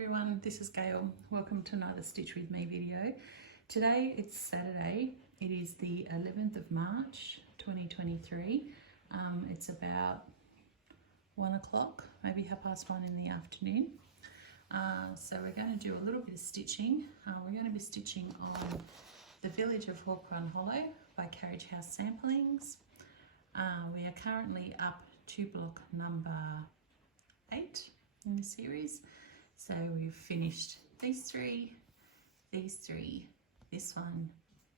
everyone, this is Gail. Welcome to another Stitch With Me video. Today it's Saturday. It is the 11th of March 2023. It's about 1 o'clock, maybe 1:30 in the afternoon. So we're going to do a little bit of stitching. We're going to be stitching on The Village of Hawk Run Hollow by Carriage House Samplings. We are currently up to block number 8 in the series. So we've finished these three, this one,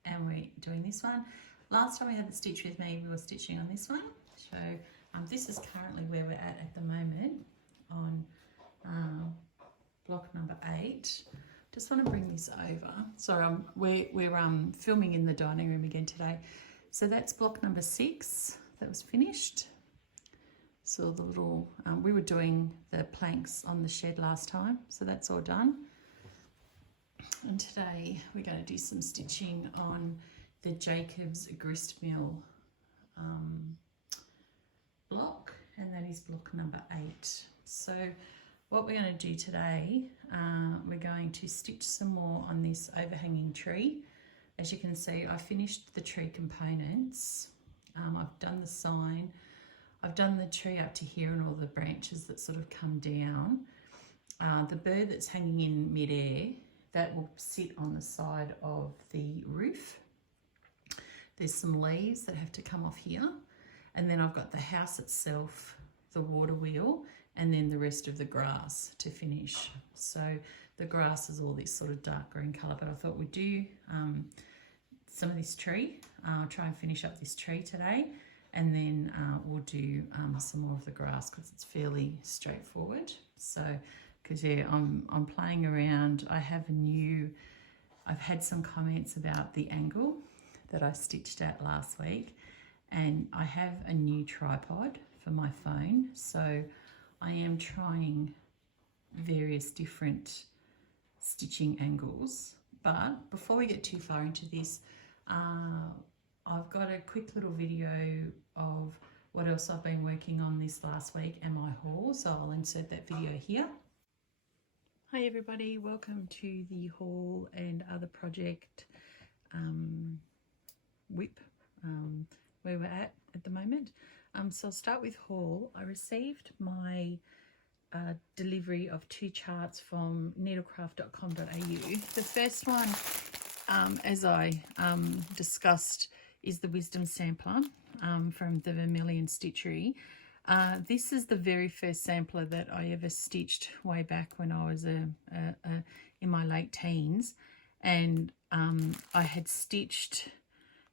and we're doing this one. Last time we had the Stitch With Me, we were stitching on this one. So this is currently where we're at the moment on block number 8. Just want to bring this over. So we're filming in the dining room again today. So that's block number 6 that was finished. So the little, we were doing the planks on the shed last time, so that's all done. And today we're going to do some stitching on the Jacob's grist mill block, and that is block number 8. So what we're going to do today, we're going to stitch some more on this overhanging tree. As you can see, I finished the tree components. I've done the sign. I've done the tree up to here and all the branches that sort of come down. The bird that's hanging in midair, that will sit on the side of the roof. There's some leaves that have to come off here. And then I've got the house itself, the water wheel, and then the rest of the grass to finish. So the grass is all this sort of dark green colour, but I thought we'd do some of this tree. I'll try and finish up this tree today. And then we'll do some more of the grass because it's fairly straightforward. So, because yeah, I'm playing around. I've had some comments about the angle that I stitched at last week, and I have a new tripod for my phone. So I am trying various different stitching angles. But before we get too far into this, I've got a quick little video of what else I've been working on this last week and my haul, so I'll insert that video here. Hi everybody, welcome to the haul and other project WIP, where we're at the moment. So I'll start with haul. I received my delivery of 2 charts from needlecraft.com.au. The first one, as I discussed, is the Wisdom Sampler from the Vermilion Stitchery. This is the very first sampler that I ever stitched way back when I was in my late teens, and I had stitched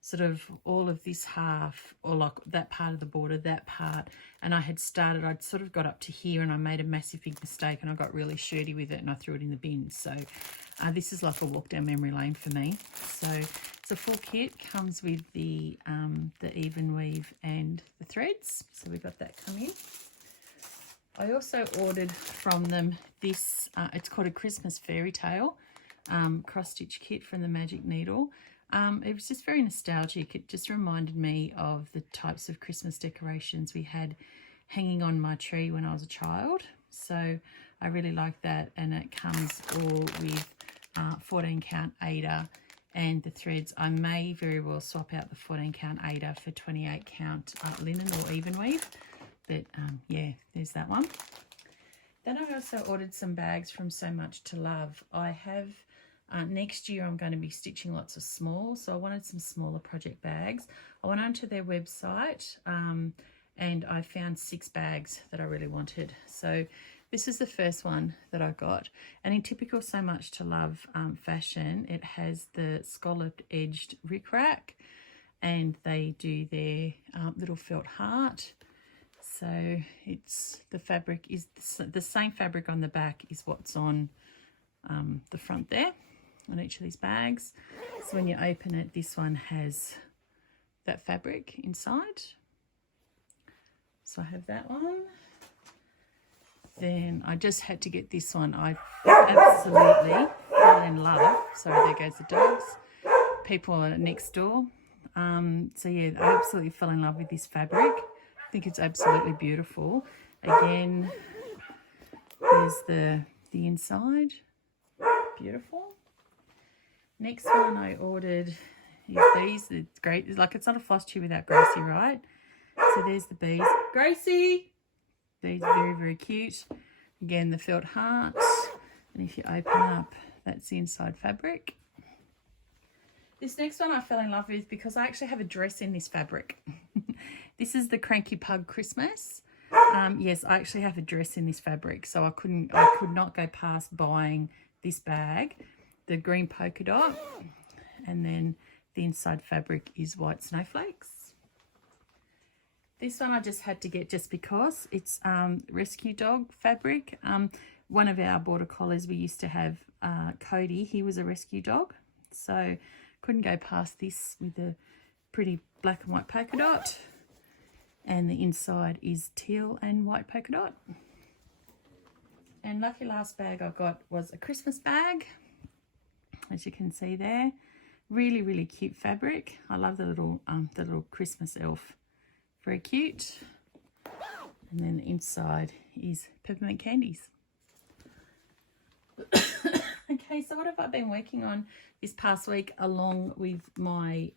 sort of all of this half, or like that part of the border, that part, and I'd sort of got up to here and I made a massive big mistake and I got really shirty with it and I threw it in the bin. So this is like a walk down memory lane for me. So it's a full kit, comes with the even weave and the threads. So we've got that coming. I also ordered from them this, it's called a Christmas Fairy Tale cross stitch kit from the Magic Needle. It was just very nostalgic. It just reminded me of the types of Christmas decorations we had hanging on my tree when I was a child. So I really like that, and it comes all with 14 count Aida and the threads. I may very well swap out the 14 count Aida for 28 count linen or even weave, but yeah, there's that one. Then I also ordered some bags from So Much to Love. I have next year I'm going to be stitching lots of small, so I wanted some smaller project bags. I went onto their website and I found 6 bags that I really wanted. So this is the first one that I got, and in typical So Much to Love fashion, it has the scalloped edged rickrack, and they do their little felt heart. So it's the fabric is the same fabric on the back is what's on the front there on each of these bags. So when you open it, this one has that fabric inside. So I have that one. Then I just had to get this one. I absolutely fell in love. Sorry, there goes the dogs. People are next door. So yeah, I absolutely fell in love with this fabric. I think it's absolutely beautiful. Again, there's the the inside. Beautiful. Next one I ordered is these. It's great. It's like, it's not a floss tube without Gracie, right? So there's the bees. Gracie! These are very, very cute. Again, the felt hearts. And if you open up, that's the inside fabric. This next one I fell in love with because I actually have a dress in this fabric. This is the Cranky Pug Christmas. Yes, I actually have a dress in this fabric, so I could not go past buying this bag. The green polka dot, and then the inside fabric is white snowflakes. This one I just had to get just because it's rescue dog fabric. One of our border collies we used to have, Cody, he was a rescue dog, so couldn't go past this with the pretty black and white polka dot. And the inside is teal and white polka dot. And lucky last bag I got was a Christmas bag, as you can see there. Really, really cute fabric. I love the little Christmas elf. Very cute. And then the inside is peppermint candies. Okay, so what have I been working on this past week along with my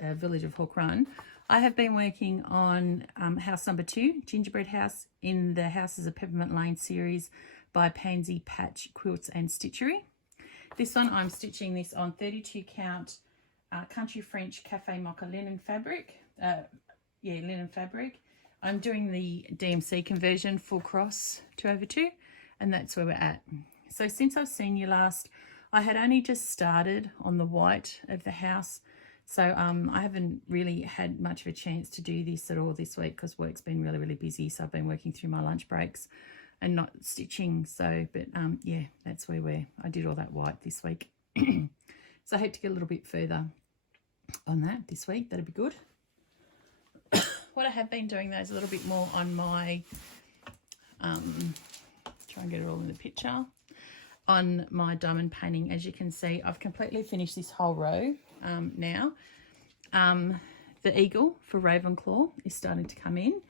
Village of Hawk Run? I have been working on house number 2, Gingerbread House, in the Houses of Peppermint Lane series by Pansy Patch Quilts and Stitchery. This one I'm stitching this on 32 count Country French Cafe Mocha linen fabric. Linen fabric. I'm doing the DMC conversion full cross 2/2, and that's where we're at. So since I've seen you last, I had only just started on the white of the house. So I haven't really had much of a chance to do this at all this week because work's been really, really busy. So I've been working through my lunch breaks and not stitching. So, but yeah, that's where I did all that white this week. So I hope to get a little bit further on that this week. That'd be good. What I have been doing though is a little bit more on my, try and get it all in the picture, on my diamond painting. As you can see, I've completely finished this whole row now. The eagle for Ravenclaw is starting to come in,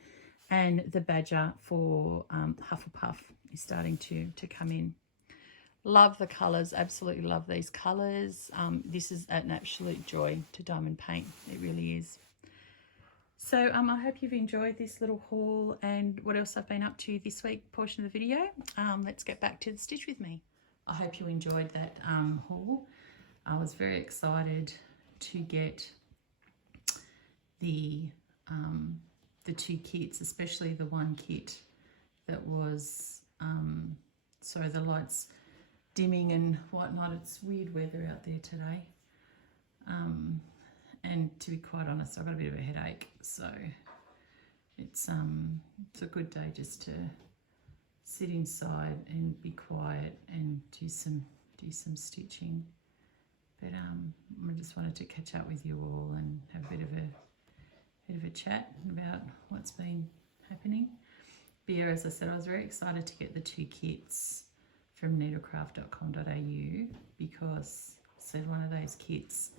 and the badger for Hufflepuff is starting to come in. Love the colours, absolutely love these colours. This is an absolute joy to diamond paint, it really is. So I hope you've enjoyed this little haul and what else I've been up to this week portion of the video. Let's get back to the stitch with me. I hope you enjoyed that haul. I was very excited to get the 2 kits, especially the one kit that was, sorry, the light's dimming and whatnot. It's weird weather out there today. And to be quite honest, I've got a bit of a headache, so it's a good day just to sit inside and be quiet and do some stitching. But I just wanted to catch up with you all and have a bit of a chat about what's been happening. But yeah, as I said, I was very excited to get the 2 kits from needlecraft.com.au because I said one of those kits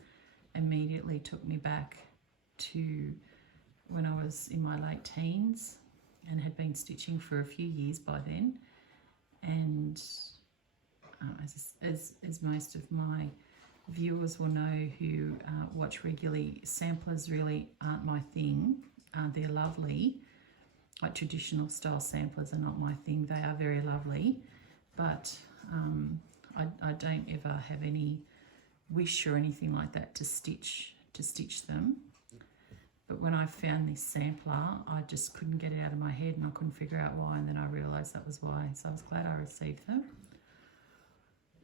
immediately took me back to when I was in my late teens and had been stitching for a few years by then. And as most of my viewers will know who watch regularly, samplers really aren't my thing. They're lovely, like traditional style samplers are not my thing. They are very lovely, but I don't ever have any wish or anything like that to stitch them. But when I found this sampler, I just couldn't get it out of my head and I couldn't figure out why, and then I realised that was why. So I was glad I received them.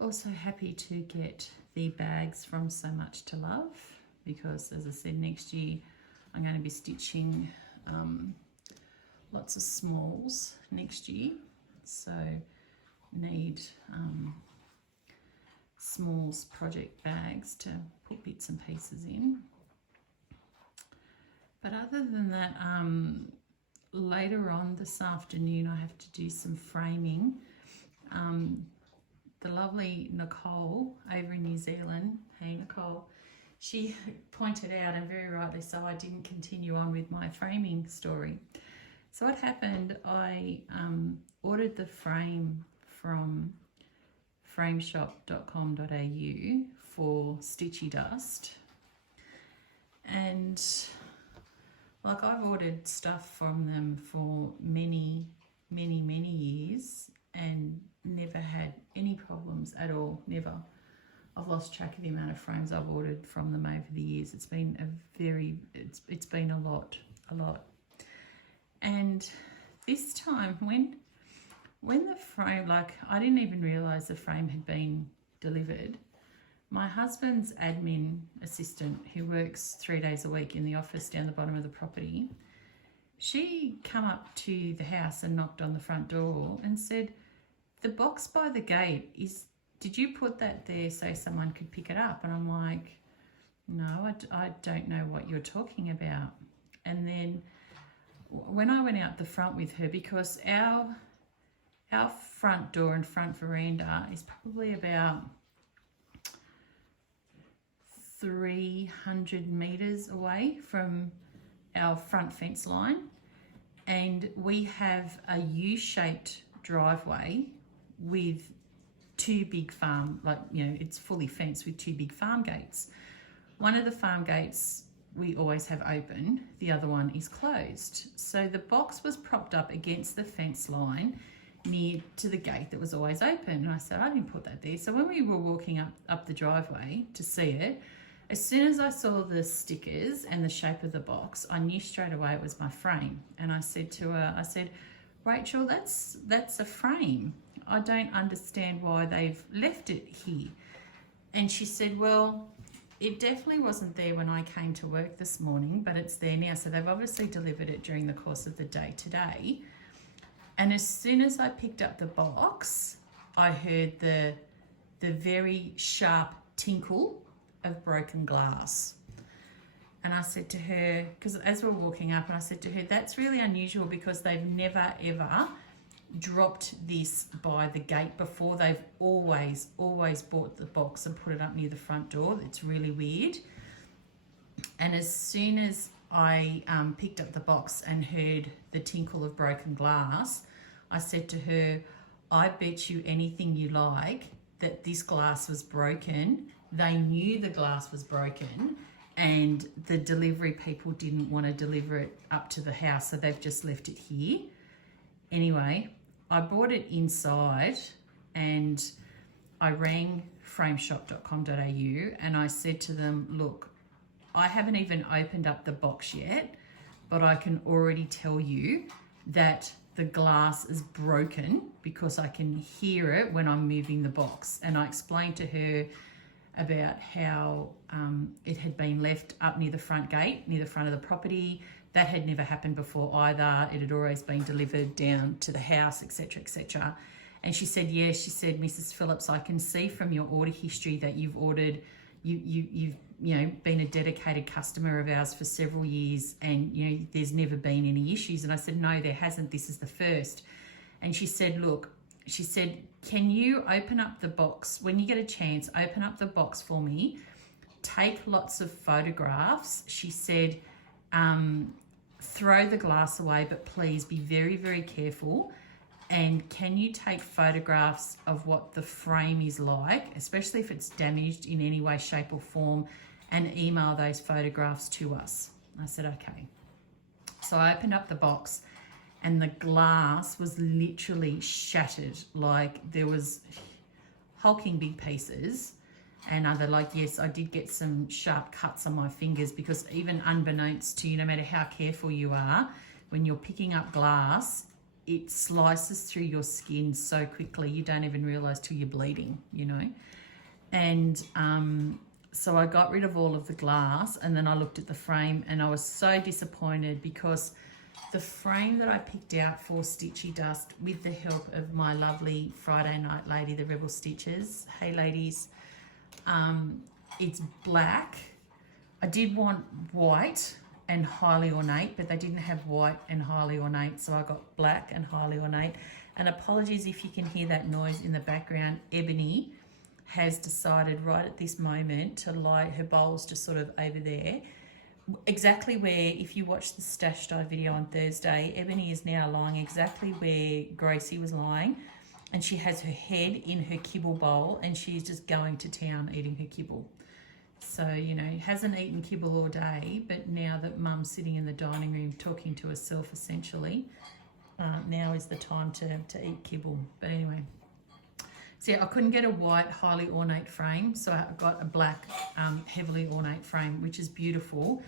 Also happy to get the bags from So Much to Love because, as I said, next year I'm going to be stitching lots of smalls next year. So need smalls project bags to put bits and pieces in. But other than that, later on this afternoon I have to do some framing. The lovely Nicole over in New Zealand, hey Nicole, she pointed out, and very rightly so, I didn't continue on with my framing story. So what happened, I ordered the frame from frameshop.com.au for Stitchy Dust, and like I've ordered stuff from them for many years and never had any problems at all, never. I've lost track of the amount of frames I've ordered from them over the years. It's been it's been a lot. And this time when the frame, like I didn't even realise the frame had been delivered. My husband's admin assistant, who works 3 days a week in the office down the bottom of the property, she come up to the house and knocked on the front door and said, the box by the gate did you put that there so someone could pick it up? And I'm like, no, I don't know what you're talking about. And then when I went out the front with her, because our front door and front veranda is probably about 300 meters away from our front fence line, and we have a U-shaped driveway with two big farm, it's fully fenced with two big farm gates. One of the farm gates we always have open, the other one is closed. So the box was propped up against the fence line near to the gate that was always open. And I said, I didn't put that there. So when we were walking up the driveway to see it, as soon as I saw the stickers and the shape of the box, I knew straight away it was my frame. And I said to her, Rachel, that's a frame. I don't understand why they've left it here. And she said, well, it definitely wasn't there when I came to work this morning, but it's there now. So they've obviously delivered it during the course of the day today. And as soon as I picked up the box, I heard the very sharp tinkle of broken glass. And I said to her, because as we're walking up, and I said to her, that's really unusual because they've never ever dropped this by the gate before. They've always bought the box and put it up near the front door. It's really weird. And as soon as I picked up the box and heard the tinkle of broken glass, I said to her, I bet you anything you like that this glass was broken. They knew the glass was broken and the delivery people didn't want to deliver it up to the house, so they've just left it here. Anyway, I brought it inside and I rang frameshop.com.au and I said to them, look, I haven't even opened up the box yet, but I can already tell you that the glass is broken because I can hear it when I'm moving the box. And I explained to her about how it had been left up near the front gate, near the front of the property. That had never happened before either. It had always been delivered down to the house, etc., etc. And she said, yes, she said, Mrs. Phillips, I can see from your order history that you've ordered, you've been a dedicated customer of ours for several years, and there's never been any issues. And I said, no, there hasn't. This is the first. And she said, look, she said, can you open up the box when you get a chance? Open up the box for me. Take lots of photographs. She said, throw the glass away, but please be very, very careful. And can you take photographs of what the frame is like, especially if it's damaged in any way, shape or form, and email those photographs to us. I said, okay. So I opened up the box and the glass was literally shattered. Like there was hulking big pieces. And they're like, yes, I did get some sharp cuts on my fingers because even unbeknownst to you, no matter how careful you are, when you're picking up glass, it slices through your skin so quickly you don't even realise till you're bleeding, And so I got rid of all of the glass and then I looked at the frame and I was so disappointed because the frame that I picked out for Stitchy Dust with the help of my lovely Friday night lady, the Rebel Stitches. Hey ladies. It's black. I did want white and highly ornate, but they didn't have white and highly ornate, so I got black and highly ornate. And apologies if you can hear that noise in the background. Ebony has decided right at this moment to lie, her bowl's just sort of over there, exactly where, if you watch the Stash Dive video on Thursday, Ebony is now lying exactly where Gracie was lying. and she has her head in her kibble bowl, and she's just going to town eating her kibble. So, you know, hasn't eaten kibble all day, but now that Mum's sitting in the dining room talking to herself essentially, now is the time to eat kibble. But anyway, so yeah, I couldn't get a white highly ornate frame, so I got a black heavily ornate frame, which is beautiful.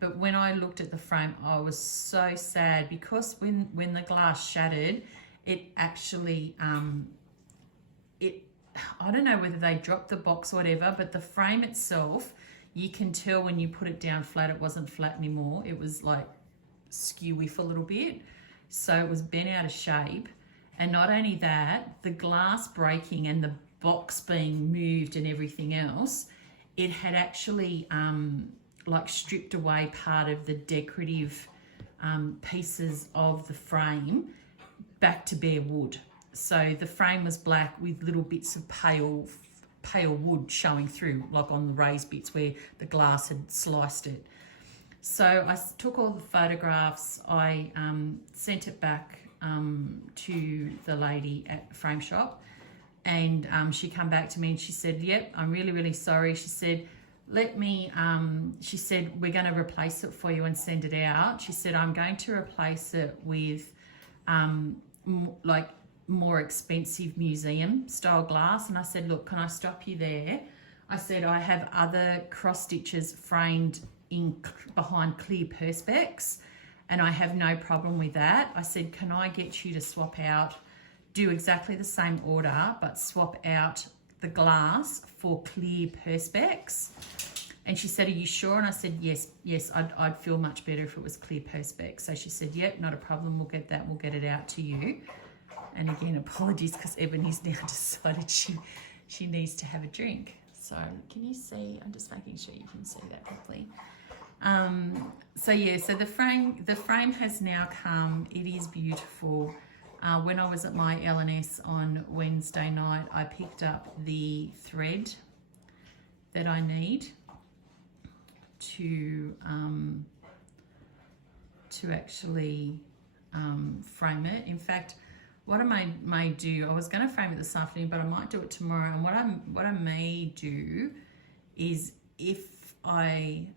But when I looked at the frame, I was so sad because when the glass shattered, it actually, I don't know whether they dropped the box or whatever, but the frame itself, you can tell when you put it down flat, it wasn't flat anymore. It was like skewy for a little bit. So it was bent out of shape. And not only that, the glass breaking and the box being moved and everything else, it had actually like stripped away part of the decorative pieces of the frame back to bare wood. So the frame was black with little bits of pale wood showing through, like on the raised bits where the glass had sliced it. So I took all the photographs, I sent it back to the lady at the frame shop, and she came back to me and she said, yep, I'm really, really sorry. She said, she said, we're going to replace it for you and send it out. She said, I'm going to replace it with like more expensive museum style glass. And I said, look, can I stop you there? I said, I have other cross stitches framed in behind clear perspex, and I have no problem with that. I said, can I get you to swap out, do exactly the same order, but swap out the glass for clear perspex? And she said, are you sure? And I said, yes, I'd feel much better if it was clear perspex. So she said, yep, not a problem, we'll get that, we'll get it out to you. And again, apologies because Ebony's now decided she needs to have a drink. So can you see? I'm just making sure you can see that properly. So yeah, so the frame has now come. It is beautiful. When I was at my L&S on Wednesday night, I picked up the thread that I need to actually frame it. In fact, what I may do, I was going to frame it this afternoon, but I might do it tomorrow. And what I may do is, if I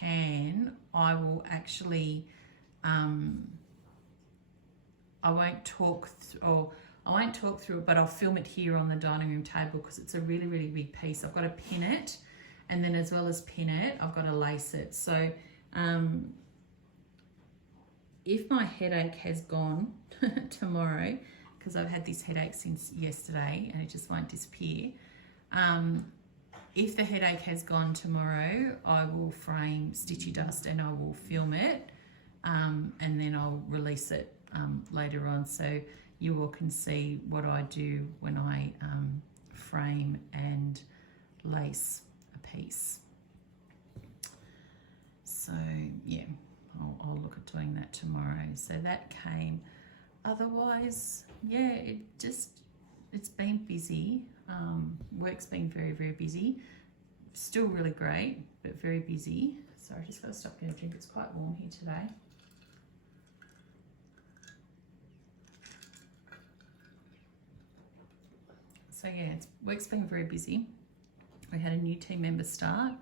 can, I will actually I won't talk through it, but I'll film it here on the dining room table because it's a really, really big piece. I've got to pin it, and then as well as pin it, I've got to lace it. So if my headache has gone tomorrow, because I've had this headache since yesterday and it just won't disappear, if the headache has gone tomorrow, I will frame Stitchy Dust and I will film it, and then I'll release it later on, so you all can see what I do when I frame and lace a piece. So yeah, I'll look at doing that tomorrow. So that came. Otherwise, yeah, it's been busy. Work's been very, very busy. Still really great, but very busy. Sorry, I just got to stop getting a drink. It's quite warm here today. So yeah, work's been very busy. We had a new team member start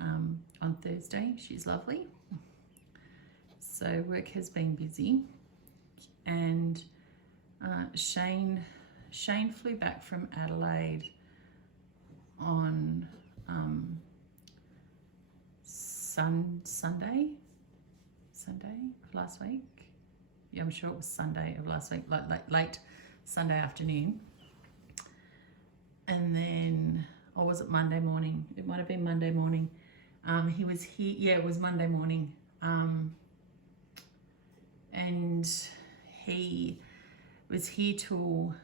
on Thursday. She's lovely. So work has been busy, and Shane flew back from Adelaide on Sunday of last week. Yeah, I'm sure it was Sunday of last week, like late Sunday afternoon. And then, or was it Monday morning? It might have been Monday morning. He was here. Yeah, it was Monday morning. And he was here till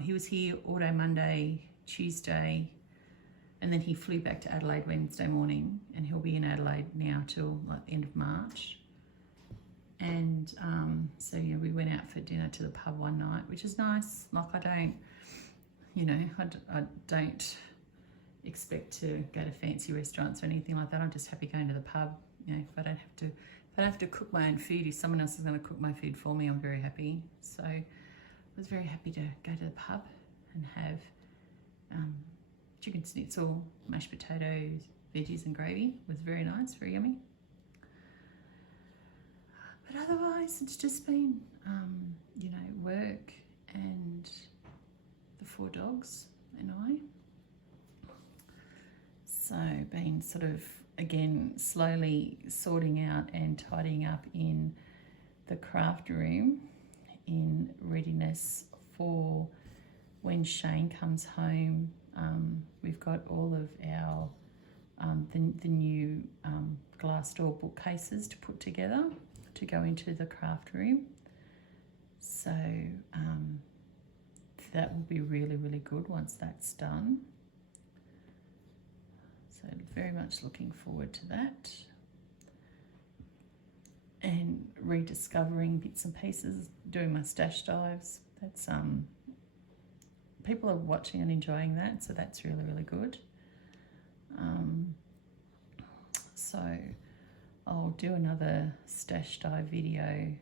he was here all day Monday, Tuesday, and then he flew back to Adelaide Wednesday morning, and he'll be in Adelaide now till like the end of March. And so yeah, we went out for dinner to the pub one night, which is nice. Like I don't expect to go to fancy restaurants or anything like that. I'm just happy going to the pub. You know, if I don't have to cook my own food, if someone else is going to cook my food for me, I'm very happy. So was very happy to go to the pub and have chicken schnitzel, mashed potatoes, veggies and gravy. It was very nice, very yummy. But otherwise, it's just been, you know, work and the 4 dogs and I. So been sort of, again, slowly sorting out and tidying up in the craft room in readiness for when Shane comes home. We've got all of our the new glass door bookcases to put together to go into the craft room. So that will be really, really good once that's done. So very much looking forward to that. And rediscovering bits and pieces, doing my stash dives. That's people are watching and enjoying that, so that's really, really good. So I'll do another stash dive video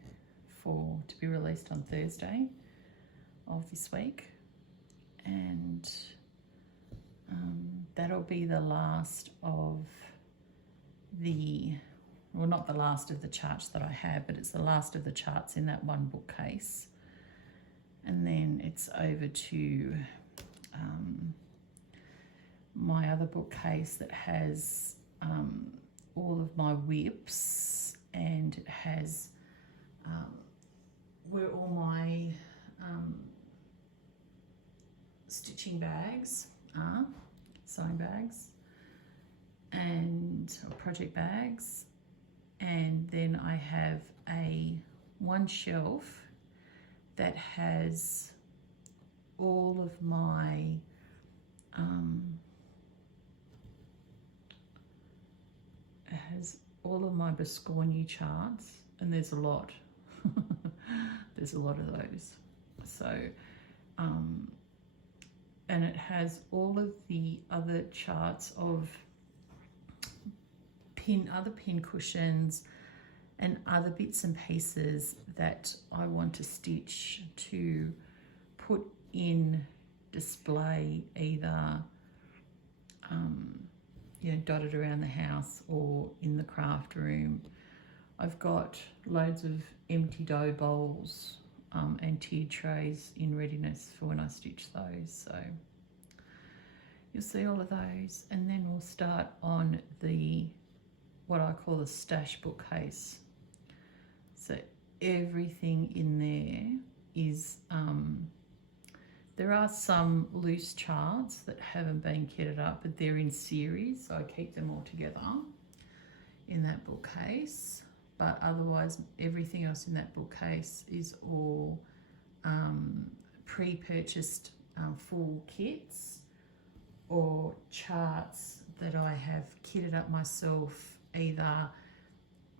to be released on Thursday of this week, and that'll be the last of the, well, not the last of the charts that I have, but it's the last of the charts in that one bookcase. And then it's over to my other bookcase that has all of my WIPs, and it has where all my stitching bags are, sewing bags and project bags. And then I have one shelf that has all of my Biscornu charts, and there's a lot. There's a lot of those. So and it has all of the other charts of other pin cushions and other bits and pieces that I want to stitch to put in display, either you know, dotted around the house or in the craft room. I've got loads of empty dough bowls and tiered trays in readiness for when I stitch those. So you'll see all of those, and then we'll start on what I call the stash bookcase. So everything in there is, there are some loose charts that haven't been kitted up, but they're in series, so I keep them all together in that bookcase. But otherwise, everything else in that bookcase is all pre-purchased full kits or charts that I have kitted up myself, either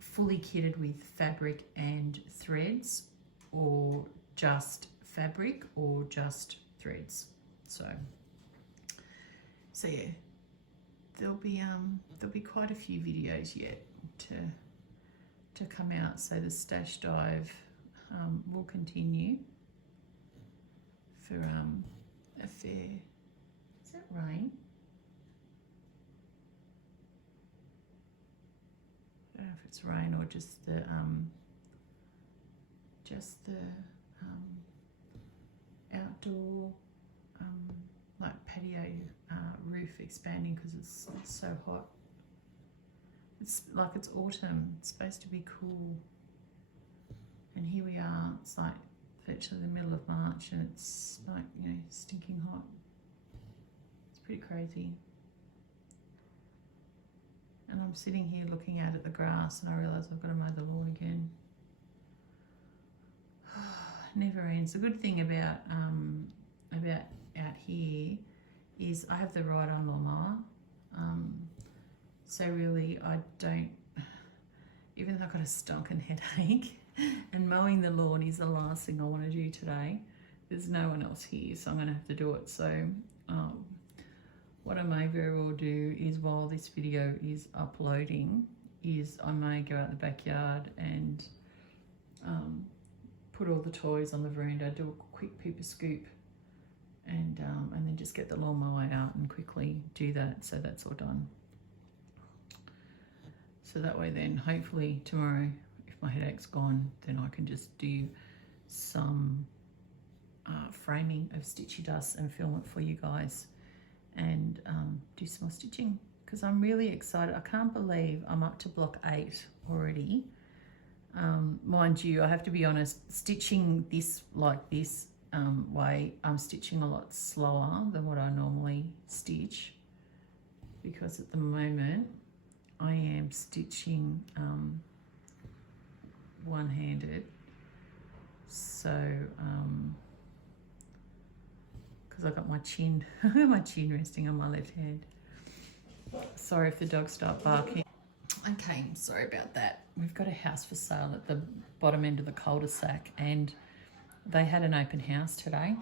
fully kitted with fabric and threads, or just fabric or just threads. So yeah, there'll be quite a few videos yet to come out. So the stash dive will continue for a fair. Is that rain? I don't know if it's rain or just the outdoor like patio roof expanding because it's so hot. It's like it's autumn. It's supposed to be cool, and here we are. It's like virtually the middle of March, and it's like, you know, stinking hot. It's pretty crazy. And I'm sitting here looking out at the grass, and I realise I've got to mow the lawn again. Never ends. The good thing about out here is I have the ride-on lawnmower. So really I don't, even though I've got a stonking headache, and mowing the lawn is the last thing I want to do today. There's no one else here, so I'm going to have to do it. So what I may very well do is, while this video is uploading, is I may go out in the backyard and put all the toys on the veranda, do a quick pooper scoop and then just get the lawnmower out and quickly do that. So that's all done. So that way then hopefully tomorrow, if my headache's gone, then I can just do some framing of stitchy dust and film it for you guys and do some more stitching, because I'm really excited. I can't believe I'm up to block 8 already. Mind you, I have to be honest, stitching this like this way, I'm stitching a lot slower than what I normally stitch, because at the moment I am stitching one-handed. So because I got my chin my chin resting on my left hand. Sorry if the dogs start barking. Okay, sorry about that. We've got a house for sale at the bottom end of the cul-de-sac, and they had an open house today,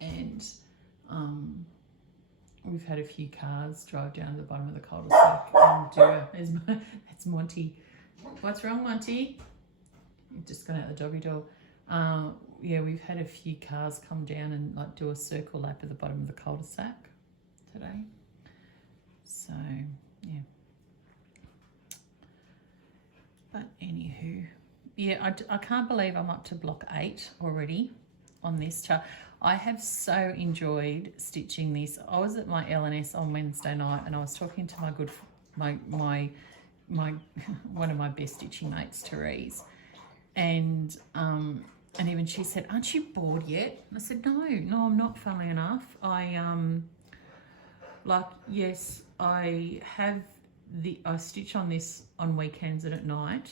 and we've had a few cars drive down to the bottom of the cul-de-sac and it's Monty. What's wrong, Monty? You've just gone out the doggy door. Yeah, we've had a few cars come down and like do a circle lap at the bottom of the cul-de-sac today. So, yeah. But anywho, yeah, I can't believe I'm up to block 8 already on this chart. I have so enjoyed stitching this. I was at my LNS on Wednesday night and I was talking to my one of my best stitching mates, Therese, and even she said, "Aren't you bored yet?" And I said, No, I'm not. Funnily enough, yes, I stitch on this on weekends and at night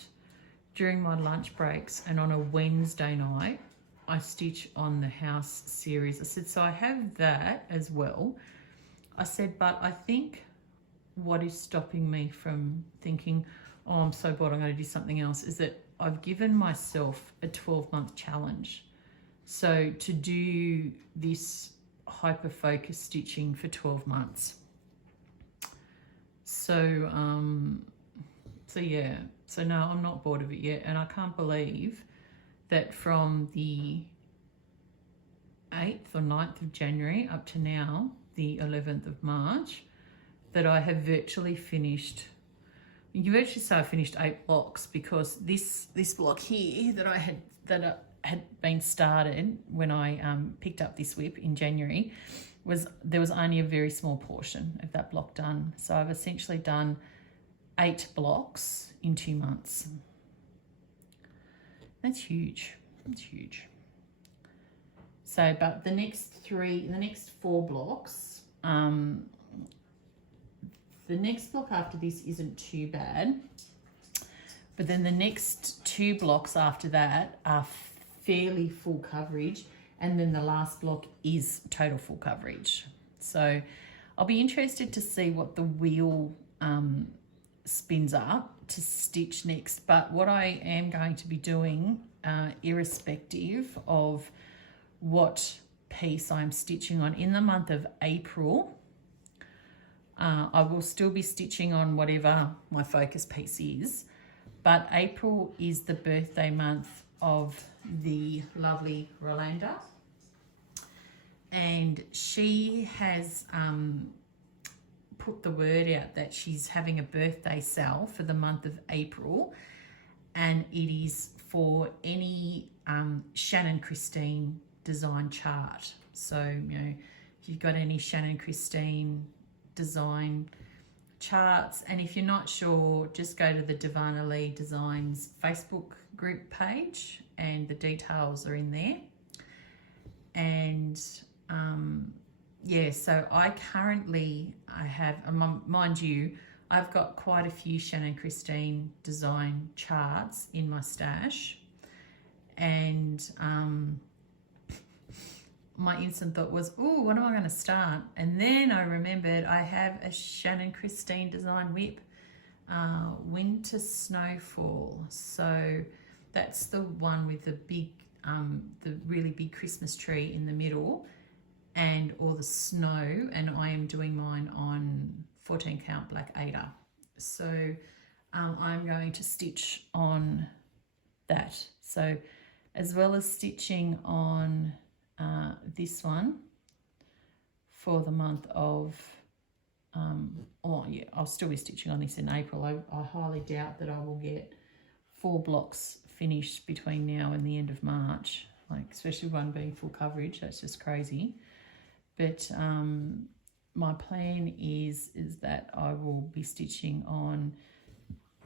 during my lunch breaks, and on a Wednesday night I stitch on the house series. I said, so I have that as well. I said, but I think what is stopping me from thinking, oh, I'm so bored, I'm going to do something else, is that I've given myself a 12-month challenge. So to do this hyper-focus stitching for 12 months. So, yeah. So no, I'm not bored of it yet. And I can't believe that from the 8th or 9th of January up to now, the 11th of March, that I have virtually finished. You can virtually say I finished 8 blocks, because this block here that had been started when I picked up this WIP in January, there was only a very small portion of that block done. So I've essentially done 8 blocks in 2 months. That's huge. That's huge. So, but the next 4 blocks, the next block after this isn't too bad, but then the next 2 blocks after that are fairly full coverage, and then the last block is total full coverage. So I'll be interested to see what the wheel spins up to stitch next. But what I am going to be doing, irrespective of what piece I'm stitching on in the month of April, I will still be stitching on whatever my focus piece is, but April is the birthday month of the lovely Rolanda, and she has put the word out that she's having a birthday sale for the month of April, and it is for any Shannon Christine design chart. So, you know, if you've got any Shannon Christine design charts, and if you're not sure, just go to the Vanilla Latte Designs Facebook group page and the details are in there. And yeah, so I have, mind you, I've got quite a few Shannon Christine design charts in my stash, and my instant thought was, oh, what am I going to start? And then I remembered I have a Shannon Christine design WIP, Winter Snowfall. So that's the one with the big, the really big Christmas tree in the middle and all the snow, and I am doing mine on 14 count black 8er. So I'm going to stitch on that. So as well as stitching on this one for the month of, oh yeah, I'll still be stitching on this in April. I highly doubt that I will get 4 blocks finished between now and the end of March, like especially one being full coverage. That's just crazy. But my plan is that I will be stitching on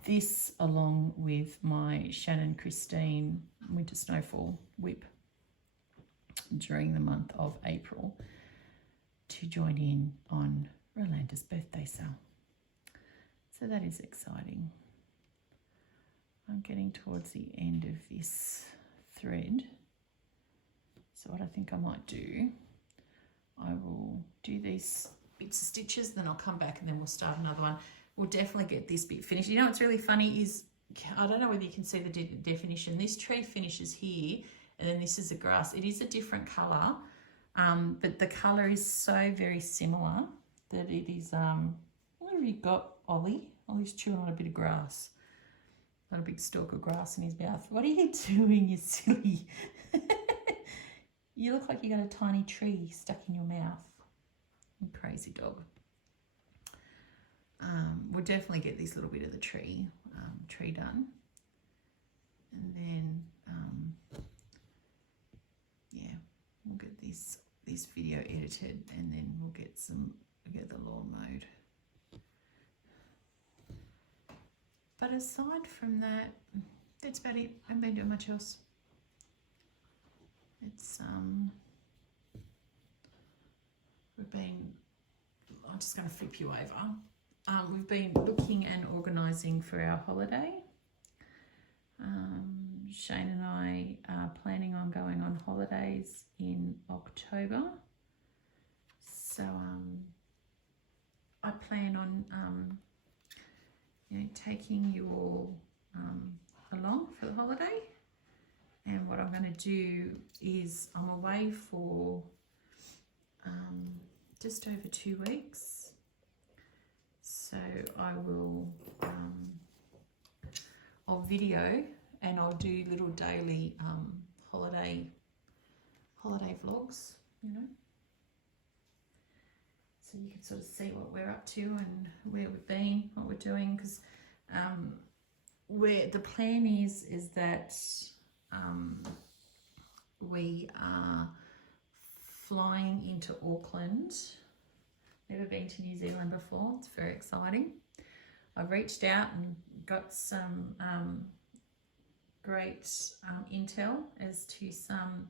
this along with my Shannon Christine Winter Snowfall WIP during the month of April to join in on Rolanda's birthday sale. So that is exciting. I'm getting towards the end of this thread. So what I think I might do, I will do these bits of stitches, then I'll come back and then we'll start another one. We'll definitely get this bit finished. You know what's really funny is, I don't know whether you can see the definition. This tree finishes here, and then this is the grass. It is a different colour, but the colour is so very similar that it is, what have you got, Ollie? Ollie's chewing on a bit of grass. Got a big stalk of grass in his mouth. What are you doing, you silly? You look like you got a tiny tree stuck in your mouth. You crazy dog. We'll definitely get this little bit of the tree done. And then, yeah, we'll get this video edited, and then we'll get the lawn mowed. But aside from that, that's about it. I haven't been doing much else. It's I'm just going to flip you over. We've been looking and organising for our holiday. Shane and I are planning on going on holidays in October. So I plan on taking you all along for the holiday. And what I'm going to do is I'm away for just over 2 weeks. So I will, I'll video and I'll do little daily holiday vlogs, you know. So you can sort of see what we're up to and where we've been, what we're doing, because the plan is that we are flying into Auckland. Never been to New Zealand before. It's very exciting. I've reached out and got some great intel as to some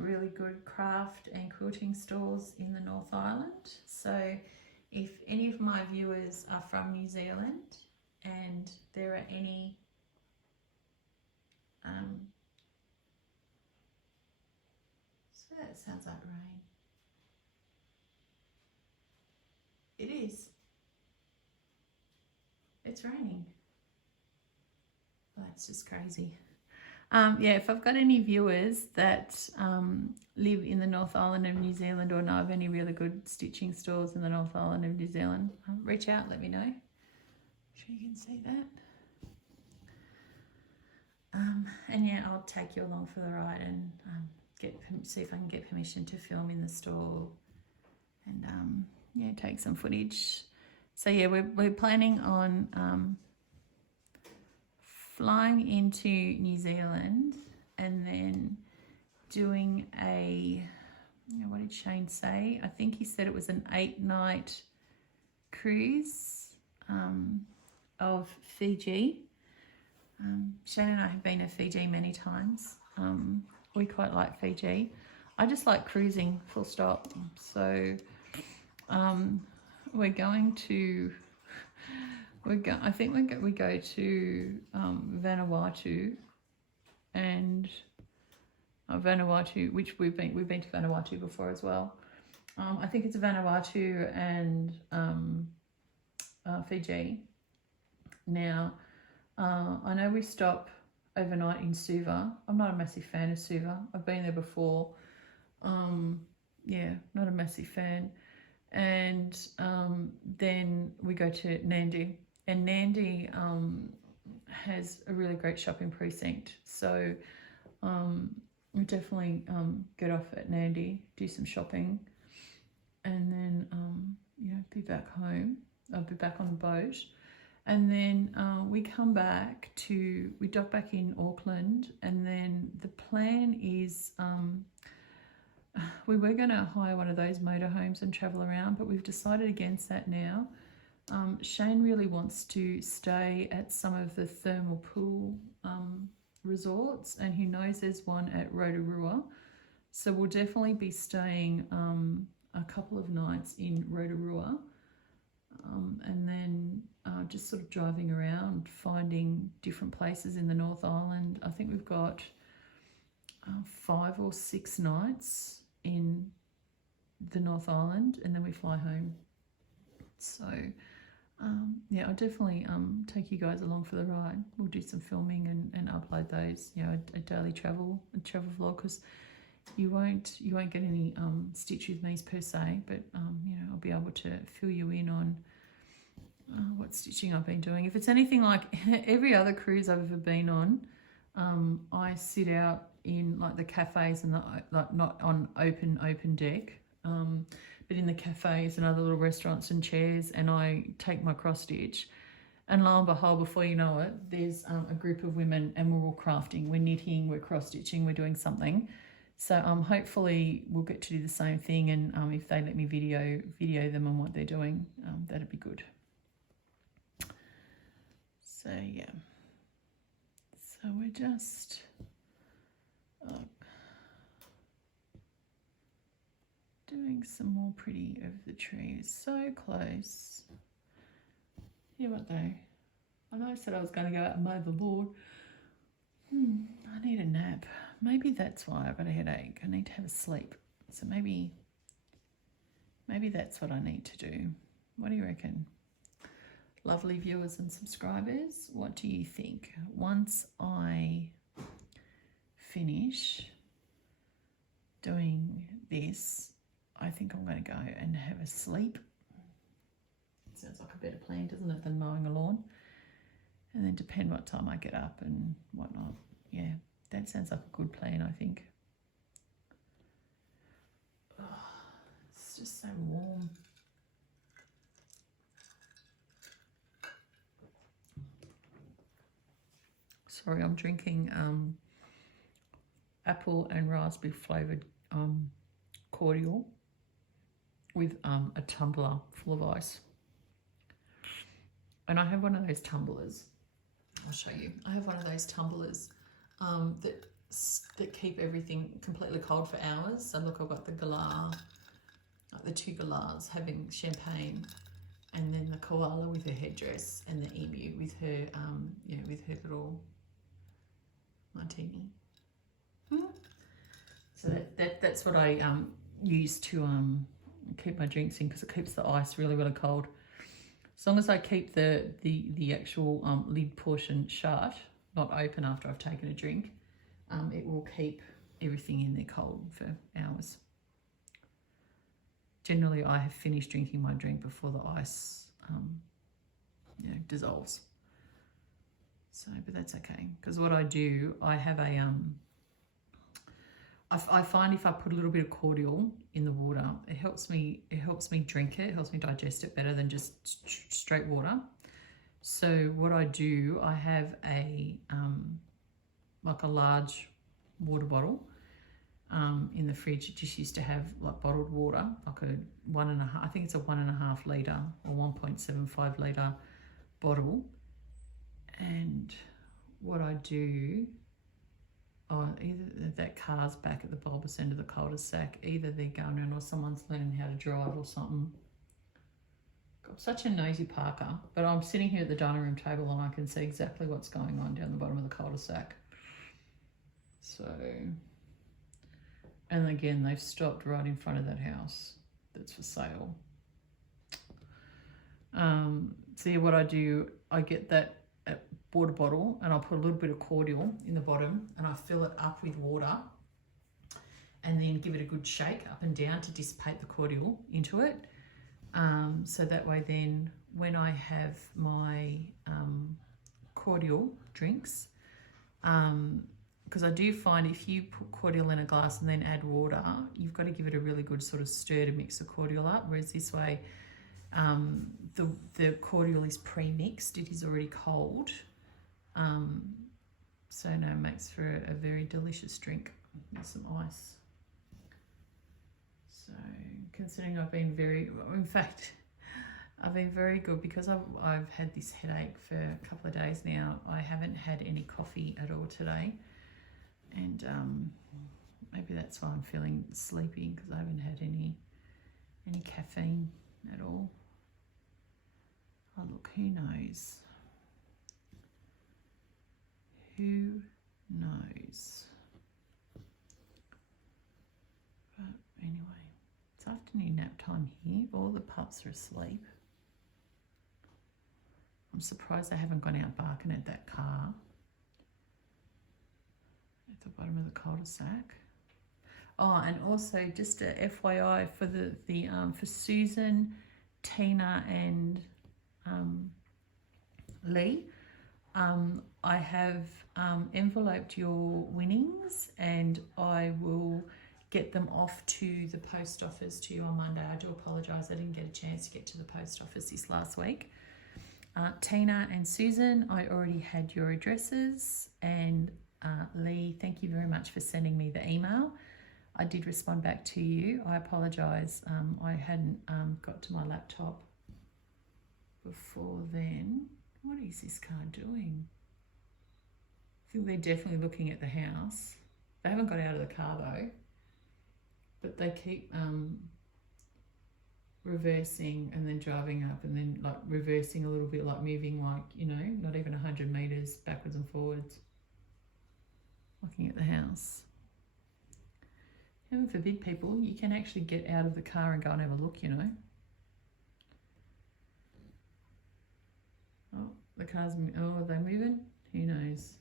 really good craft and quilting stores in the North Island. So if any of my viewers are from New Zealand and there are any so that sounds like rain. It is. It's raining. Oh, that's just crazy. Yeah, if I've got any viewers that live in the North Island of New Zealand or know of any really good stitching stores in the North Island of New Zealand, reach out, let me know. I'm sure you can see that. And yeah, I'll take you along for the ride and see if I can get permission to film in the store and yeah, take some footage. So yeah, we're planning on flying into New Zealand and then doing a, what did Shane say? I think he said it was an 8-night cruise of Fiji. Shane and I have been to Fiji many times. We quite like Fiji. I just like cruising, full stop. So we're going to, I think we go to Vanuatu and Vanuatu, which we've been to Vanuatu before as well. I think it's Vanuatu and Fiji. Now, I know we stop overnight in Suva. I'm not a massive fan of Suva. I've been there before. Yeah, not a massive fan. And then we go to Nandi. And Nandi has a really great shopping precinct. So we'll definitely get off at Nandi, do some shopping, and then you know, be back home. I'll be back on the boat, and then we come back to, we dock back in Auckland, and then the plan is we were going to hire one of those motorhomes and travel around, but we've decided against that now. Shane really wants to stay at some of the thermal pool resorts, and he knows there's one at Rotorua, so we'll definitely be staying a couple of nights in Rotorua, and then just sort of driving around, finding different places in the North Island. I think we've got 5 or 6 nights in the North Island, and then we fly home. So yeah, I'll definitely take you guys along for the ride. We'll do some filming and upload those, you know, a daily travel vlog, because you won't get any stitch with me's per se, but you know, I'll be able to fill you in on what stitching I've been doing. If it's anything like every other cruise I've ever been on, I sit out in like the cafes and the, like, not on open deck, but in the cafes and other little restaurants and chairs, and I take my cross stitch, and lo and behold, before you know it, there's a group of women, and we're all crafting, we're knitting, we're cross stitching, we're doing something. So hopefully we'll get to do the same thing, and if they let me video them on what they're doing, that'd be good. So yeah, so we're just doing some more pretty over the trees. So close. Yeah, what though? I know I said I was going to go out and mow the lawn. I need a nap. Maybe that's why I've got a headache. I need to have a sleep. So maybe that's what I need to do. What do you reckon? Lovely viewers and subscribers, what do you think? Once I finish doing this, I think I'm going to go and have a sleep. Sounds like a better plan, doesn't it, than mowing a lawn? And then depend what time I get up and whatnot. Yeah, that sounds like a good plan, I think. Oh, it's just so warm. Sorry, I'm drinking apple and raspberry flavoured cordial with a tumbler full of ice. And I have one of those tumblers. I'll show you. I have one of those tumblers that keep everything completely cold for hours. So look, I've got the galah, like the 2 galahs having champagne, and then the koala with her headdress, and the emu with her with her little martini. So that's what I use to keep my drinks in, because it keeps the ice really, really cold. As long as I keep the actual lid portion shut, not open after I've taken a drink, it will keep everything in there cold for hours. Generally, I have finished drinking my drink before the ice dissolves. So, but that's okay, because what I do, I have a I find if I put a little bit of cordial in the water, it helps me drink it. It helps me digest it better than just straight water. So what I do, I have a like a large water bottle in the fridge. It just used to have like bottled water, like a 1.5, I think it's a 1.5 litre or 1.75 litre bottle. And what I do, either that car's back at the bulbous end of the cul-de-sac, either they're going in or someone's learning how to drive or something. Got such a nosy Parker, but I'm sitting here at the dining room table and I can see exactly what's going on down the bottom of the cul-de-sac. So, and again, they've stopped right in front of that house that's for sale. So yeah, what I do, I get that water bottle and I'll put a little bit of cordial in the bottom and I fill it up with water and then give it a good shake up and down to dissipate the cordial into it. So that way then when I have my cordial drinks, because I do find if you put cordial in a glass and then add water, you've got to give it a really good sort of stir to mix the cordial up, whereas this way the cordial is pre-mixed, it is already cold. So no, it makes for a very delicious drink with some ice. So considering I've been in fact, I've been very good because I've had this headache for a couple of days now. I haven't had any coffee at all today, and maybe that's why I'm feeling sleepy, because I haven't had any caffeine at all. Oh look, who knows? Who knows? But anyway, it's afternoon nap time here. All the pups are asleep. I'm surprised they haven't gone out barking at that car at the bottom of the cul-de-sac. Oh, and also just a FYI for for Susan, Tina, and Lee. I have enveloped your winnings, and I will get them off to the post office to you on Monday. I do apologise, I didn't get a chance to get to the post office this last week. Tina and Susan, I already had your addresses, and Lee, thank you very much for sending me the email. I did respond back to you. I apologise, I hadn't got to my laptop before then. What is this car doing? I think they're definitely looking at the house. They haven't got out of the car though, but they keep reversing and then driving up and then like reversing a little bit, like moving, like, you know, not even 100 meters backwards and forwards, looking at the house. Heaven forbid, people, you can actually get out of the car and go and have a look, you know. Oh, the car's, oh, are they moving? Who knows?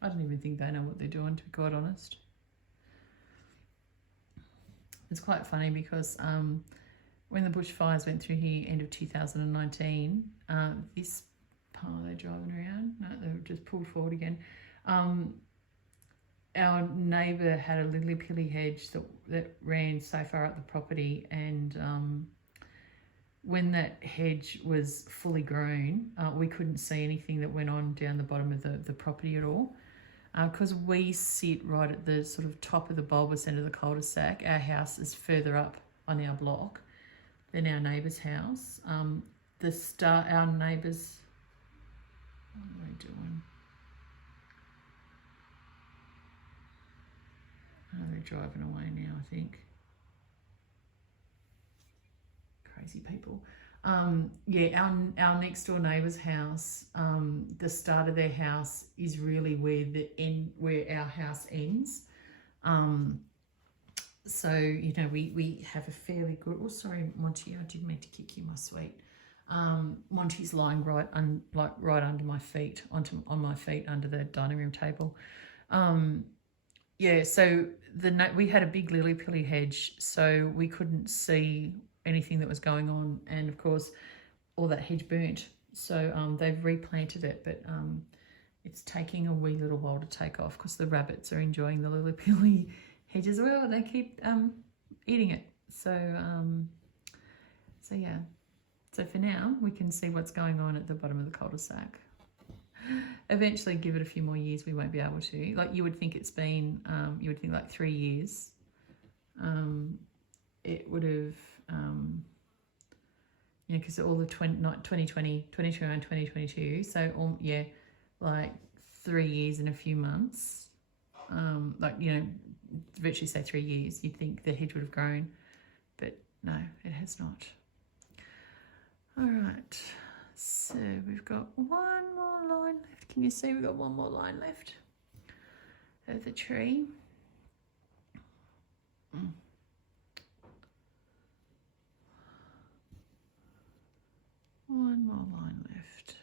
I don't even think they know what they're doing, to be quite honest. It's quite funny because when the bushfires went through here end of 2019, this part, are they driving around? No, they've just pulled forward again. Our neighbour had a lily-pilly hedge that ran so far up the property, and when that hedge was fully grown, we couldn't see anything that went on down the bottom of the property at all. Because we sit right at the sort of top of the bulbous end of the cul-de-sac. Our house is further up on our block than our neighbour's house. Our neighbours, what are they doing? Oh, they're driving away now, I think. Crazy people. Yeah, our next door neighbour's house, the start of their house is really where our house ends. So, you know, we have a fairly good, oh sorry Monty, I didn't mean to kick you, my sweet. Monty's lying right under my feet, on my feet under the dining room table. Yeah, so we had a big lily-pilly hedge, so we couldn't see anything that was going on, and of course all that hedge burnt, so they've replanted it, but it's taking a wee little while to take off because the rabbits are enjoying the lily-pilly hedge as well, and they keep eating it. So yeah, so for now we can see what's going on at the bottom of the cul-de-sac. Eventually, give it a few more years, we won't be able to. Like, you would think it's been you would think like 3 years. It would have you know, because all the 2020, 2021, 2022, so yeah, like 3 years and a few months, like, you know, virtually say 3 years, you'd think the hedge would have grown, but no, it has not. All right, so we've got one more line left. Can you see we've got one more line left of the tree? One more line left.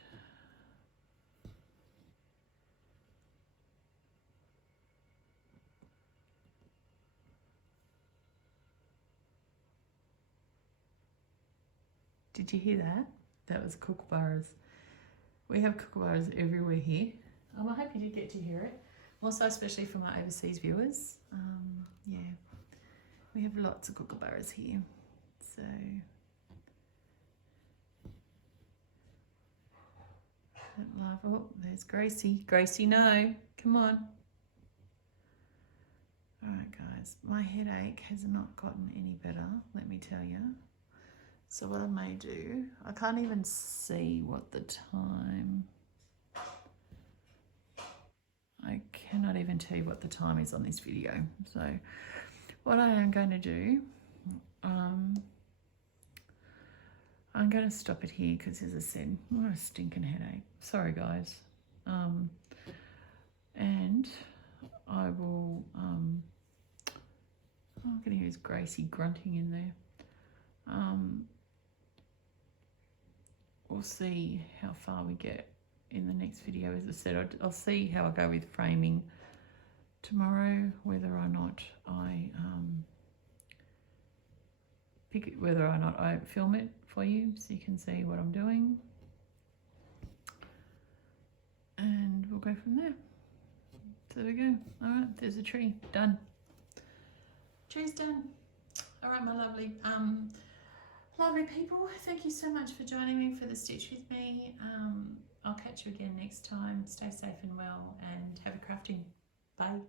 Did you hear that? That was kookaburras. We have kookaburras everywhere here. I hope you did get to hear it. Also, especially for my overseas viewers. Yeah, we have lots of kookaburras here. So don't laugh. Oh, there's Gracie. Gracie, no. Come on. All right, guys. My headache has not gotten any better, let me tell you. So what I may do, I can't even see what the time... I cannot even tell you what the time is on this video. So what I am going to do, I'm going to stop it here because, as I said, I've got a stinking headache. Sorry, guys. And I will, I'm going to use Gracie grunting in there. We'll see how far we get in the next video. As I said, I'll see how I go with framing tomorrow, whether or not I pick it, whether or not I film it for you so you can see what I'm doing, and we'll go from there. So there we go. All right, there's a tree done. Tree's done. All right, my lovely lovely people, thank you so much for joining me for the stitch with me. I'll catch you again next time. Stay safe and well, and have a crafting. Bye.